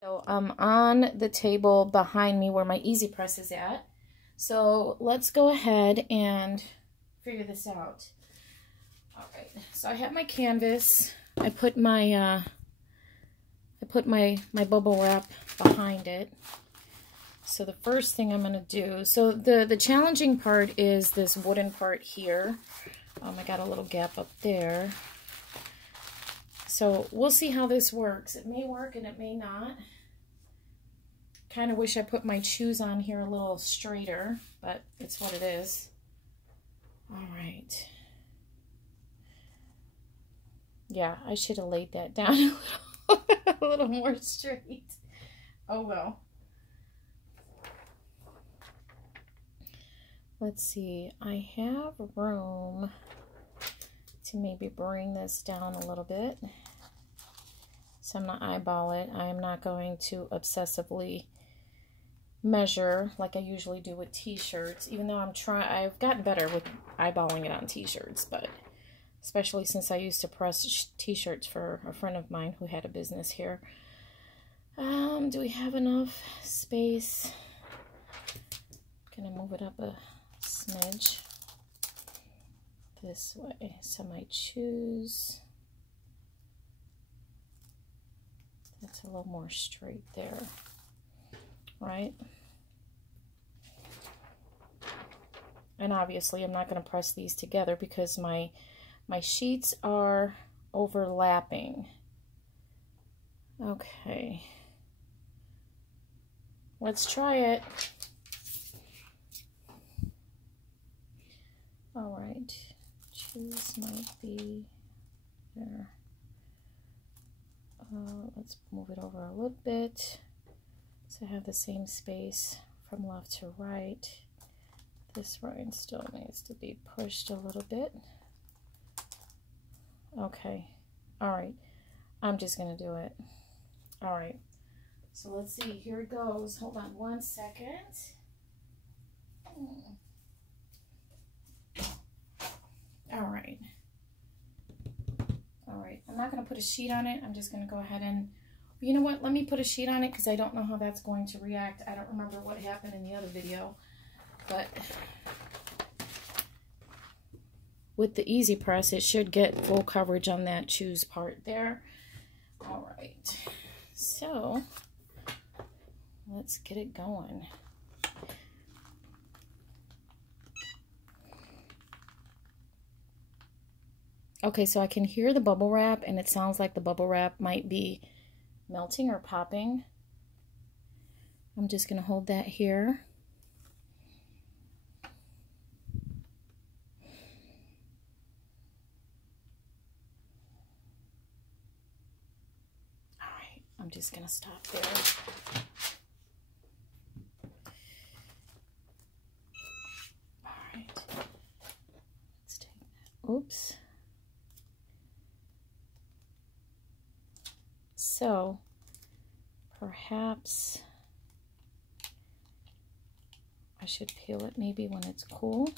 So I'm on the table behind me where my Easy Press is at. So let's go ahead and figure this out. All right, so I have my canvas. I put my my bubble wrap behind it. So the first thing I'm gonna do, so the challenging part is this wooden part here. I got a little gap up there. So we'll see how this works. It may work and it may not. Kind of wish I put my shoes on here a little straighter, but it's what it is. All right. Yeah, I should have laid that down a little more straight. Oh well. Let's see. I have room to maybe bring this down a little bit. So I'm not eyeball it. I'm not going to obsessively measure like I usually do with t-shirts, even though I've gotten better with eyeballing it on t-shirts, but especially since I used to press t-shirts for a friend of mine who had a business here. Do we have enough space? Gonna move it up a smidge this way. So I might choose, that's a little more straight there, right? And obviously I'm not going to press these together because my sheets are overlapping. Okay, let's try it. All right, choose might be there. Let's move it over a little bit so I have the same space from left to right. This rind still needs to be pushed a little bit. Okay, all right, I'm just gonna do it. All right, so let's see, here it goes. Hold on one second. All right. All right, I'm not going to put a sheet on it. I'm just going to go ahead and, you know what, let me put a sheet on it because I don't know how that's going to react. I don't remember what happened in the other video, but with the Easy Press, it should get full coverage on that choose part there. All right, so let's get it going. Okay, so I can hear the bubble wrap, and it sounds like the bubble wrap might be melting or popping. I'm just going to hold that here. All right, I'm just going to stop there. All right, let's take that. Oops. So perhaps I should peel it maybe when it's cool.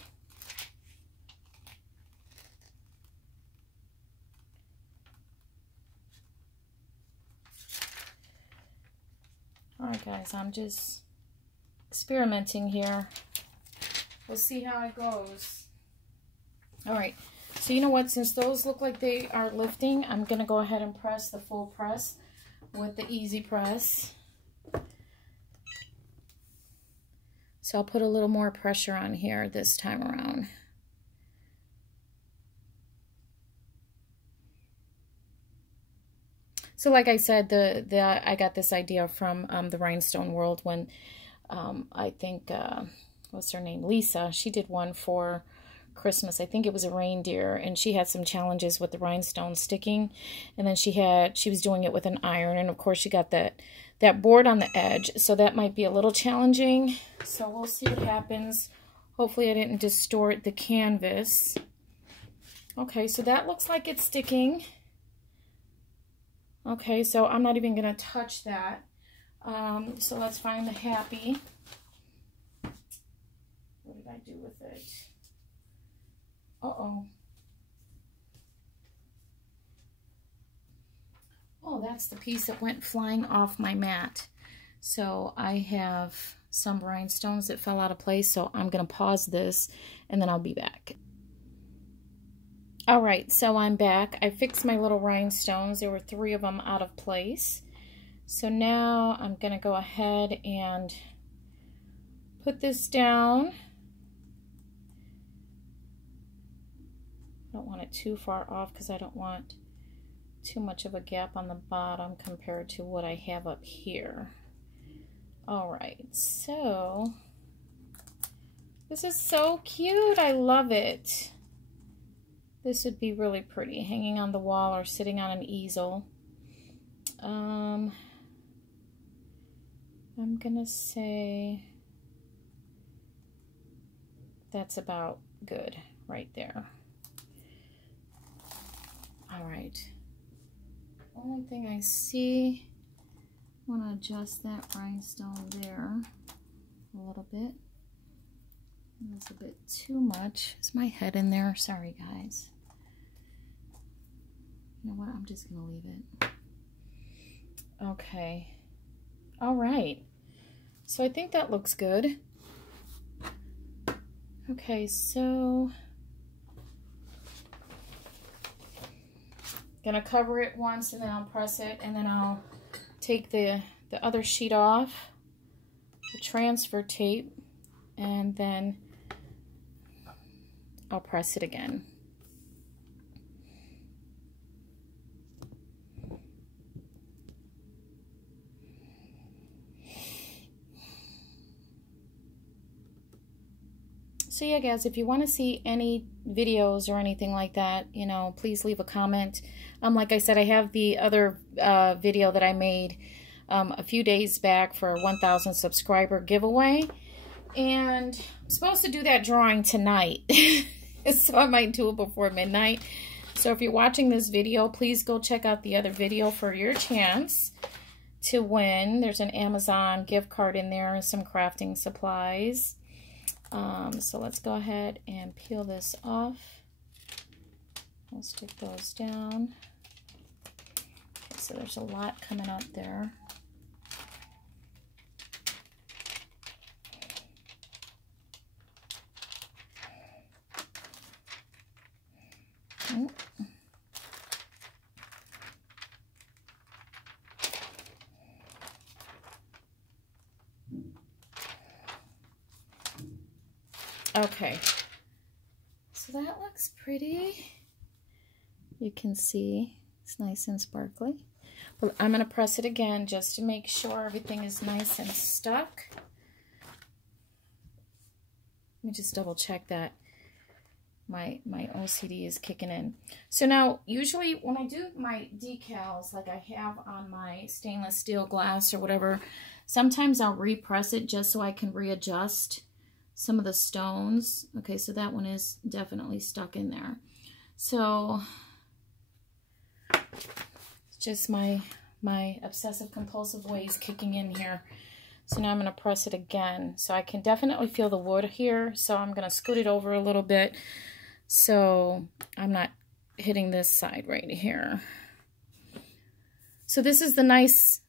All right, guys, I'm just experimenting here. We'll see how it goes. All right. So you know what, since those look like they are lifting, I'm going to go ahead and press the full press with the Easy Press. So I'll put a little more pressure on here this time around. So like I said, I got this idea from the Rhinestone World when I think, what's her name, Lisa, she did one for Christmas. I think it was a reindeer, and she had some challenges with the rhinestones sticking, and then she was doing it with an iron, and of course she got that board on the edge, so that might be a little challenging. So we'll see what happens. Hopefully I didn't distort the canvas. Okay, so that looks like it's sticking. Okay, so I'm not even going to touch that. So let's find the happy. What did I do with it? Uh-oh. Oh, that's the piece that went flying off my mat. So I have some rhinestones that fell out of place, so I'm going to pause this and then I'll be back. All right, so I'm back. I fixed my little rhinestones. There were 3 of them out of place. So now I'm going to go ahead and put this down. I don't want it too far off because I don't want too much of a gap on the bottom compared to what I have up here. All right, so this is so cute. I love it. This would be really pretty hanging on the wall or sitting on an easel. I'm gonna say that's about good right there. All right. Only thing I see, I want to adjust that rhinestone there a little bit. That's a bit too much. Is my head in there? Sorry, guys. You know what? I'm just gonna leave it. Okay. All right. So I think that looks good. Okay, so gonna cover it once and then I'll press it and then I'll take the other sheet off, the transfer tape, and then I'll press it again. So yeah, guys, if you want to see any videos or anything like that, you know, please leave a comment. Like I said, I have the other video that I made a few days back for a 1,000 subscriber giveaway. And I'm supposed to do that drawing tonight. So I might do it before midnight. So if you're watching this video, please go check out the other video for your chance to win. There's an Amazon gift card in there and some crafting supplies. So let's go ahead and peel this off. I'll stick those down. Okay, so there's a lot coming up there. Okay, so that looks pretty. You can see it's nice and sparkly. But I'm going to press it again just to make sure everything is nice and stuck. Let me just double check that my OCD is kicking in. So now, usually when I do my decals, like I have on my stainless steel glass or whatever, sometimes I'll repress it just so I can readjust some of the stones. Okay, so that one is definitely stuck in there. So it's just my obsessive compulsive ways kicking in here. So now I'm going to press it again. So I can definitely feel the wood here. So I'm going to scoot it over a little bit so I'm not hitting this side right here. So this is the nice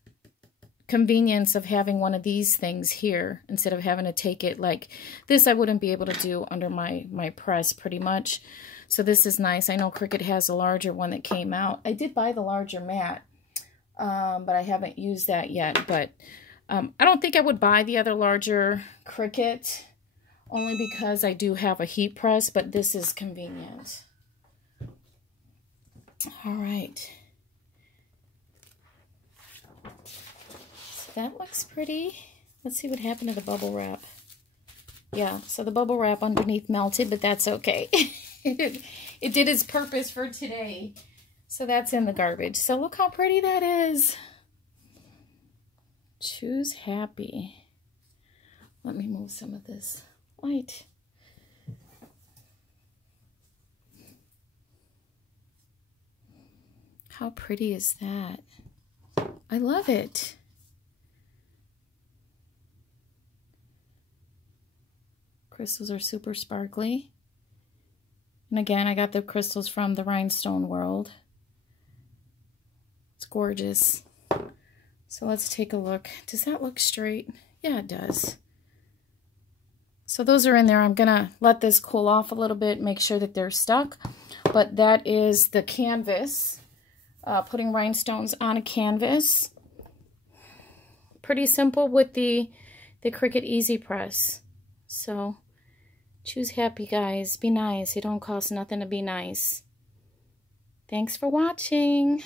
convenience of having one of these things here instead of having to take it like this. I wouldn't be able to do under my press pretty much. So this is nice. I know Cricut has a larger one that came out. I did buy the larger mat, but I haven't used that yet. But I don't think I would buy the other larger Cricut only because I do have a heat press, but this is convenient. All right. So that looks pretty. Let's see what happened to the bubble wrap. Yeah, so the bubble wrap underneath melted, but that's okay. It did its purpose for today. So that's in the garbage. So look how pretty that is. Choose happy. Let me move some of this light. How pretty is that? I love it. Crystals are super sparkly. And again, I got the crystals from the Rhinestone World. It's gorgeous. So let's take a look. Does that look straight? Yeah, it does. So those are in there. I'm gonna let this cool off a little bit, make sure that they're stuck. But that is the canvas. Putting rhinestones on a canvas. Pretty simple with the Cricut Easy Press. So choose happy, guys. Be nice. It don't cost nothing to be nice. Thanks for watching.